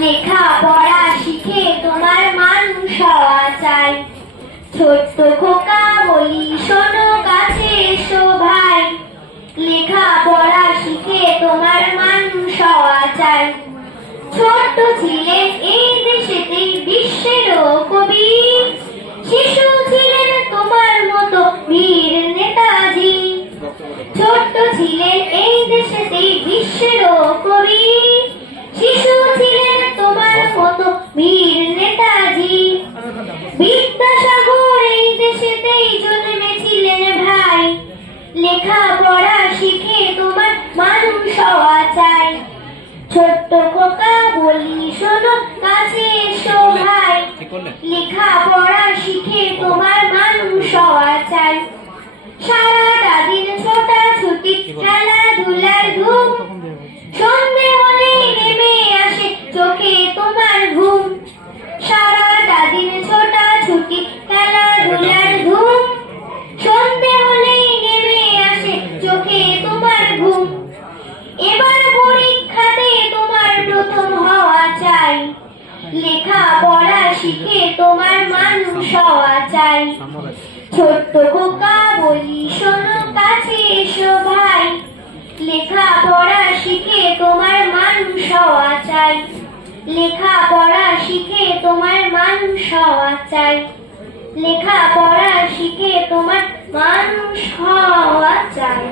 লেখা পড়া শিখে তোমার মানুষ হওয়া চাই। ছোট্ট খোকা বলি শোনো কাছে এসো ভাই, লেখা পড়া শিখে তোমার মানুষ হওয়া চাই। ছোট্ট ছিলেন এই দেশেতেই বিশ্বেরও কবি, শিশু ছিলেন তোমার মতো বীর নেতাজি। ছোট্ট ছিলেন এই দেশেতেই বিশ্বেরও কবি, শিশু ছিলেন তোমার মতো বীর নেতাজি। বিদ্যাসাগর এই দেশেতেই জন্মেছিলেন ভাই, লেখা পড়া শিখে তোমার মানুষ হওয়া চাই। ছোট্ট খোকা বলি শোনো কাছে এসো ভাই, লেখা পড়া শিখে তোমার মানুষ হওয়া চাই। সারাটা দিন ছোটাছুটি খেলাধুলার ধুম, সন্ধে হলেই নেমে আসে চোখে তোমার ঘুম। সারাটা দিন ছোটাছুটি খেলাধুলার ধুম, সন্ধে হলেই নেমে আসে চোখে তোমার ঘুম। এবার পরীক্ষাতে তোমার প্রথম হওয়া চাই, লেখা পড়া শিখে তোমার মানুষ হওয়া চাই। ছোট্ট খোকা বলি শোনো কাছে এসো ভাই, লেখা পড়া শিখে তোমার মানুষ হওয়া চাই। লেখা পড়া শিখে তোমার মানুষ হওয়া চাই। লেখা পড়া শিখে তোমার মানুষ হওয়া চাই।